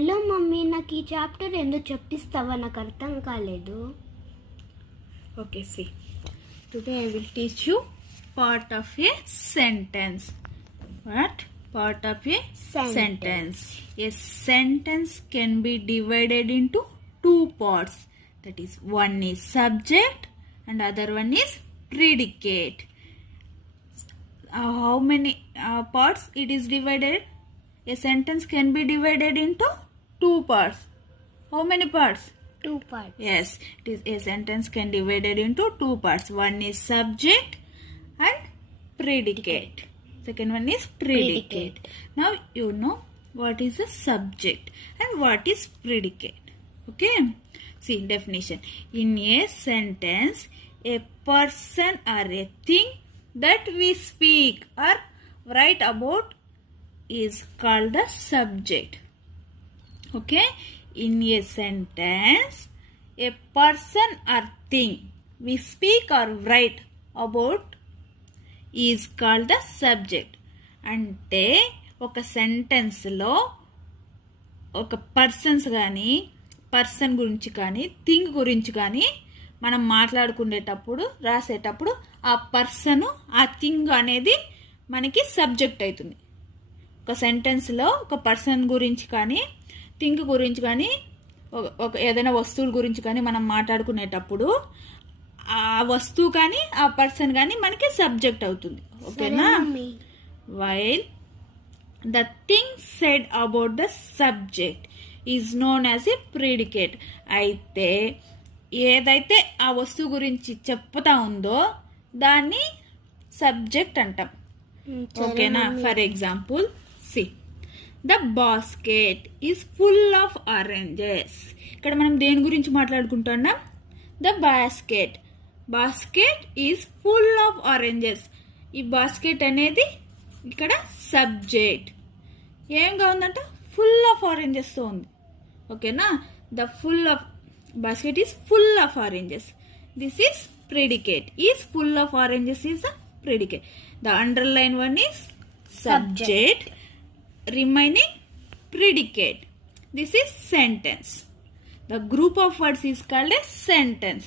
Hello mummy, నాకు ఈ చాప్టర్ ఏందో చెప్పిస్తావా? నాకు అర్థం కాలేదు. Okay, see. Today I will teach you part of a sentence. What? Part of a sentence. A sentence can be divided into two parts. That is, one is subject and other one is predicate. How many parts it is divided? A sentence can be divided into two parts. How many parts? 2 parts. Yes, it is a sentence can divided into two parts. One is subject and predicate. Second one is predicate. Now you know what is a subject and what is predicate. Okay. See definition. In a sentence, a person or a thing that we speak or write about is called the subject. Okay. In a sentence, a person or thing we speak or write about is called the subject. అంటే ఒక సెంటెన్స్లో ఒక పర్సన్ గురించి కానీ థింగ్ గురించి కానీ మనం మాట్లాడుకునేటప్పుడు రాసేటప్పుడు ఆ పర్సన్ ఆ థింగ్ అనేది మనకి సబ్జెక్ట్ అవుతుంది. ఒక సెంటెన్స్లో ఒక పర్సన్ గురించి కానీ థింగ్ గురించి కానీ ఒక ఏదైనా వస్తువుల గురించి కానీ మనం మాట్లాడుకునేటప్పుడు ఆ వస్తువు కానీ ఆ పర్సన్ కానీ మనకి సబ్జెక్ట్ అవుతుంది. ఓకేనా? While the thing said about the subject is known as a predicate. అయితే ఏదైతే ఆ వస్తువు గురించి చెప్తా ఉందో దాన్ని సబ్జెక్ట్ అంటాం. ఓకేనా? For example see the basket is full of oranges. ఇక్కడ మనం దేని గురించి మాట్లాడుకుంటున్నాం? The basket is full of oranges. ఈ బాస్కెట్ అనేది ఇక్కడ సబ్జెక్ట్. ఏంగా ఉందంట? ఫుల్ ఆఫ్ ఆరెంజెస్తో ఉంది. ఓకేనా? The full of basket is full of oranges. This is predicate. Is full of oranges is the predicate. The underline one is subject, remaining predicate. This is sentence. The group of words is called a sentence.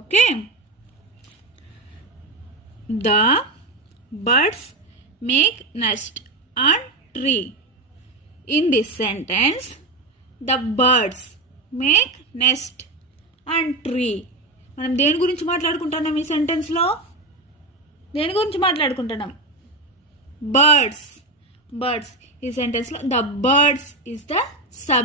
Okay. The birds make nest on tree. In this sentence, the birds make nest on tree. మనం దేని గురించి మాట్లాడుకుంటున్నాం ఈ సెంటెన్స్లో? దేని గురించి మాట్లాడుకుంటున్నాం? Birds. ఈ సెంటెన్స్లో the birds is the subject.